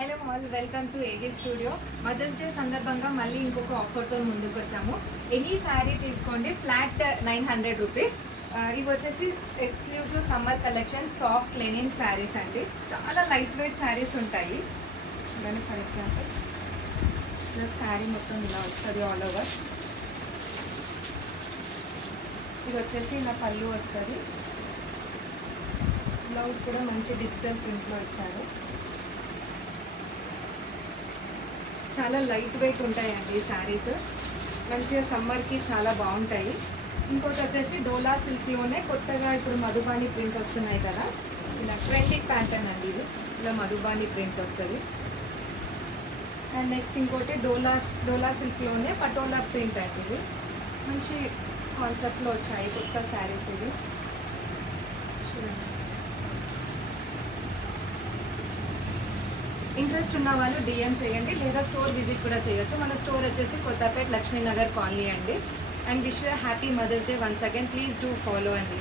Hello all, welcome to AV studio. Mother's Day సందర్భంగా మళ్ళీ ఇంకొక ఆఫర్తో ముందుకు వచ్చాము. ఎనీ శారీ తీసుకోండి, ఫ్లాట్ 900 రూపీస్. ఇవి వచ్చేసి exclusive summer collection soft Lenin saris అండి. చాలా లైట్ వెయిట్ శారీస్ ఉంటాయి. చూడండి, ఫర్ ఎగ్జాంపుల్ ప్లస్ శారీ మొత్తం ఇలా వస్తుంది ఆల్ ఓవర్. ఇది వచ్చేసి ఇలా పళ్ళు వస్తుంది. బ్లౌజ్ కూడా మంచి డిజిటల్ ప్రింట్లో ఇచ్చారు. చాలా లైట్ వెయిట్ ఉంటాయండి ఈ శారీస్. మంచిగా సమ్మర్కి చాలా బాగుంటాయి. ఇంకోటి వచ్చేసి డోలా సిల్క్లోనే కొత్తగా ఇప్పుడు మధుబాని ప్రింట్ వస్తున్నాయి కదా, ఇలా ట్రెండింగ్ ప్యాటర్న్ అండి. ఇది ఇలా మధుబాని ప్రింట్ వస్తుంది. అండ్ నెక్స్ట్ ఇంకోటి డోలా సిల్క్లోనే పటోలా ప్రింట్ అండి. ఇది మంచి కాన్సెప్ట్లో వచ్చాయి కొత్త శారీస్. ఇవి చూడండి. ఇంట్రెస్ట్ ఉన్న వాళ్ళు డిఎం చేయండి, లేదా స్టోర్ విజిట్ కూడా చేయొచ్చు. మన స్టోర్ వచ్చేసి కొత్తపేట్ లక్ష్మీనగర్ కాలనీ అండి. And wish you happy Mother's Day once again. Please do follow అండి.